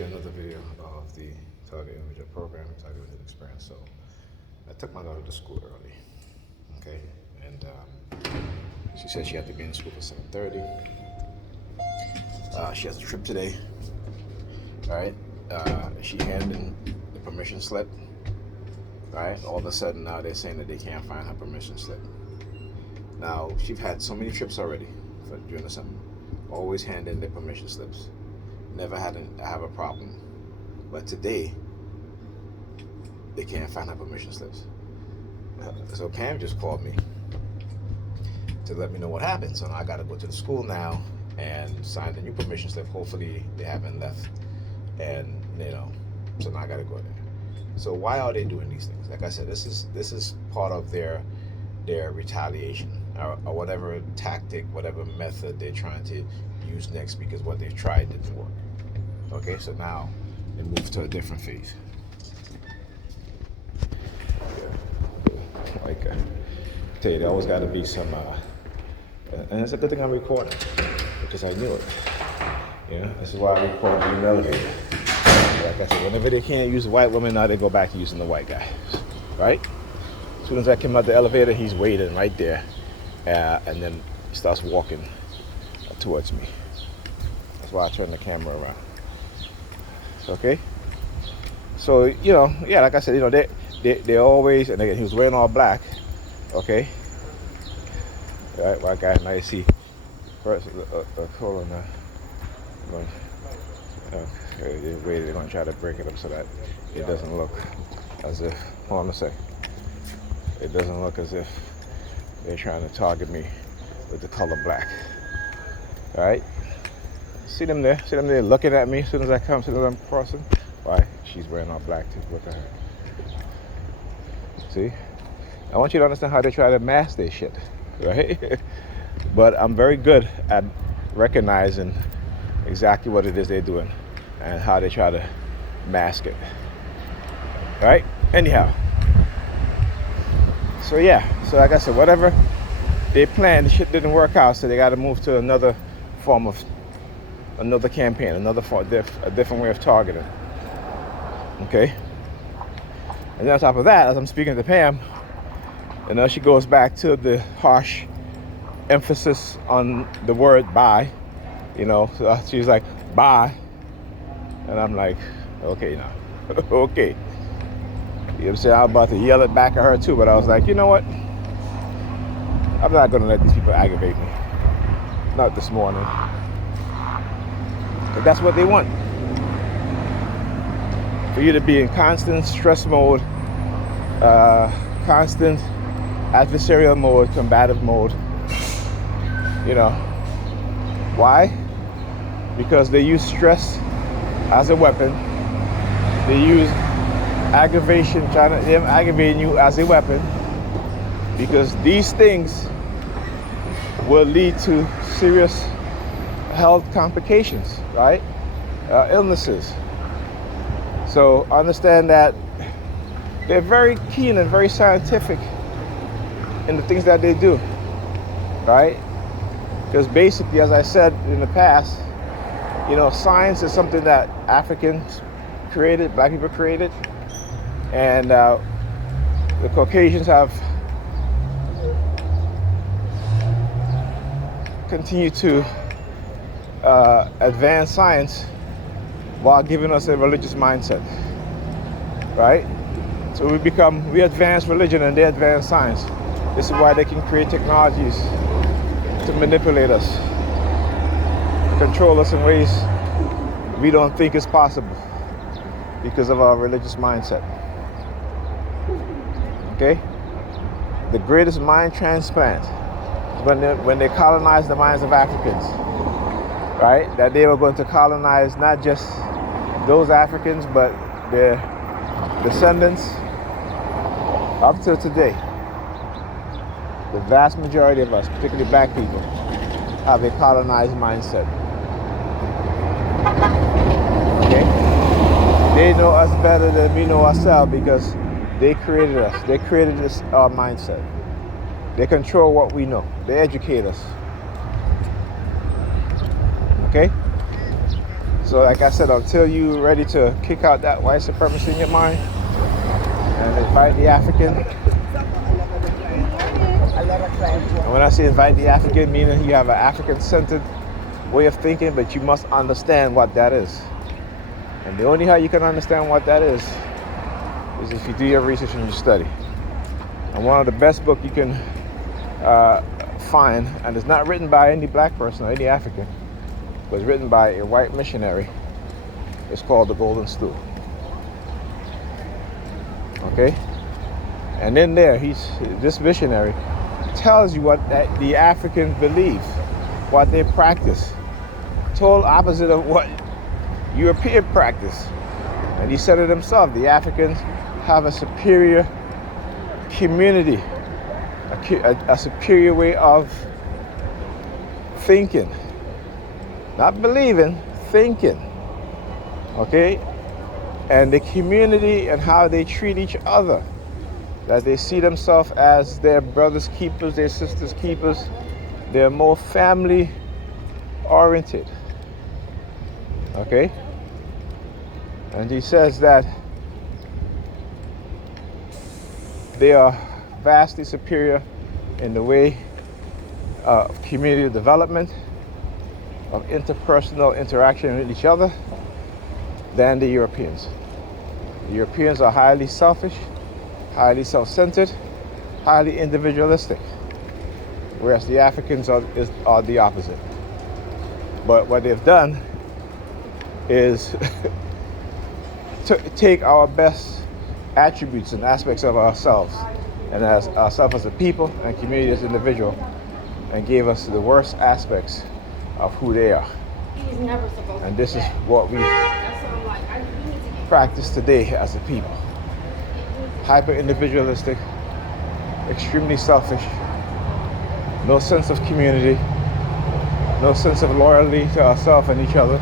to another video of the target individual program, target individual experience. So I took my daughter to school early, okay, and she said she had to be in school for 7:30. She has a trip today. All right, she handed in the permission slip. All right, all of a sudden now they're saying that they can't find her permission slip. Now she's had so many trips already during the summer. Always hand in their permission slips. Never had have a problem. But today, they can't find her permission slips. So Pam just called me to let me know what happened. So now I got to go to the school now and sign the new permission slip. Hopefully they haven't left. And so now I got to go there. So why are they doing these things? Like I said, this is part of their retaliation or whatever tactic, whatever method they're trying to use next, because what they've tried didn't work. Okay, so now they move to a different phase. Like I tell you, there always got to be some, and it's a good thing I'm recording because I knew it. This is why I record in the elevator. Like I said, whenever they can't use a white woman, now they go back to using the white guy, right? As soon as I came out the elevator, he's waiting right there, and then he starts walking towards me. That's why I turn the camera around. Okay. So yeah, like I said, they always, and again, he was wearing all black. Okay. All right, white guy. Now you see. First, hold on now. Okay, they're gonna try to break it up so that it doesn't look as if. Hold on a second. It doesn't look as if they're trying to target me with the color black. All right. See them there looking at me as soon as I come to them crossing. Why? She's wearing all black too. Look at her. See? I want you to understand how they try to mask their shit, right? But I'm very good at recognizing exactly what it is they're doing and how they try to mask it. Right? Anyhow. So yeah, so like I said, whatever they planned, the shit didn't work out, so they got to move to another form of, another campaign, a different way of targeting. Okay? And then on top of that, as I'm speaking to Pam, she goes back to the harsh emphasis on the word bye. So she's like, bye. And I'm like, okay now. Okay. You know what I'm saying? I was about to yell it back at her too, but I was like, you know what? I'm not gonna let these people aggravate me. Not this morning. But that's what they want. For you to be in constant stress mode, constant adversarial mode, combative mode. Why? Because they use stress as a weapon. They use aggravation, them aggravating you as a weapon, because these things will lead to serious health complications, right? Illnesses. So understand that they're very keen and very scientific in the things that they do, right? Because basically, as I said in the past, science is something that Africans created, black people created, and the Caucasians have continued to advance science while giving us a religious mindset, right? So we advance religion and they advance science. This is why they can create technologies to manipulate us, control us in ways we don't think is possible because of our religious mindset. Okay? The greatest mind transplant is when they colonized the minds of Africans, right? That they were going to colonize not just those Africans, but their descendants up till today. The vast majority of us, particularly black people, have a colonized mindset. Okay? They know us better than we know ourselves because they created us. They created this mindset. They control what we know. They educate us. Okay? So like I said, until you're ready to kick out that white supremacy in your mind and invite the African, and when I say invite the African, meaning you have an African-centered way of thinking, but you must understand what that is. And the only how you can understand what that is if you do your research and you study. And one of the best books you can find, and it's not written by any black person or any African, but it's written by a white missionary. It's called The Golden Stool. Okay? And in there, this missionary tells you what the Africans believe, what they practice. Total opposite of what European practice. And he said it himself, the Africans have a superior community, a superior way of thinking. Not believing, thinking. Okay? And the community and how they treat each other. That they see themselves as their brothers' keepers, their sisters' keepers. They're more family oriented. Okay? And he says that they are vastly superior in the way of community development, of interpersonal interaction with each other than the Europeans. The Europeans are highly selfish, highly self-centered, highly individualistic, whereas the Africans are the opposite. But what they've done is to take our best attributes and aspects of ourselves, and as ourselves as a people and community as an individual, and gave us the worst aspects of who they are. And this is what we practice today as a people. Hyper individualistic, extremely selfish, no sense of community, no sense of loyalty to ourselves and each other,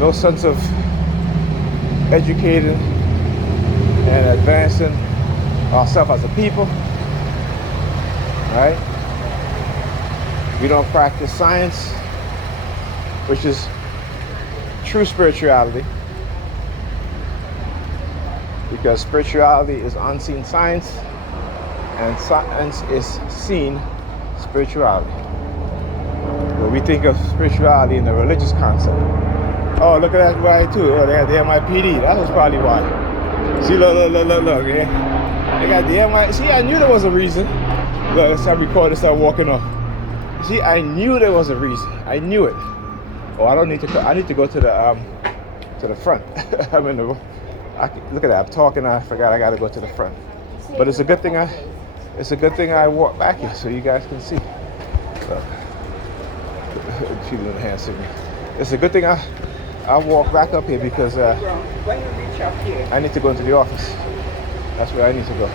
no sense of educating and advancing ourselves as a people, right? We don't practice science, which is true spirituality, because spirituality is unseen science and science is seen spirituality. But we think of spirituality in a religious concept. Oh, look at that guy too. Oh, they got the NYPD. That was probably why. See, look, yeah. They got the NYPD. See, I knew there was a reason. Look, let's have record and start walking off. See, I knew there was a reason. I knew it. Oh, I need to go to the front. I'm in the. Look at that. I'm talking. I forgot. I got to go to the front. But it's a good thing. It's a good thing I walk back here so you guys can see. She's doing the hand signal. It's a good thing I walk back up here because I need to go into the office. That's where I need to go.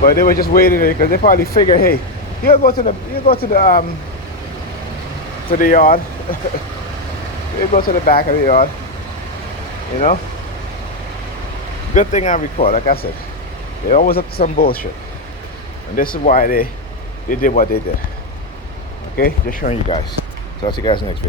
But they were just waiting there because they probably figured, hey, you'll go to the yard. You'll go to the back of the yard. You know? Good thing I record, like I said. They're always up to some bullshit. And this is why they did what they did. Okay? Just showing you guys. Talk to you guys in the next video.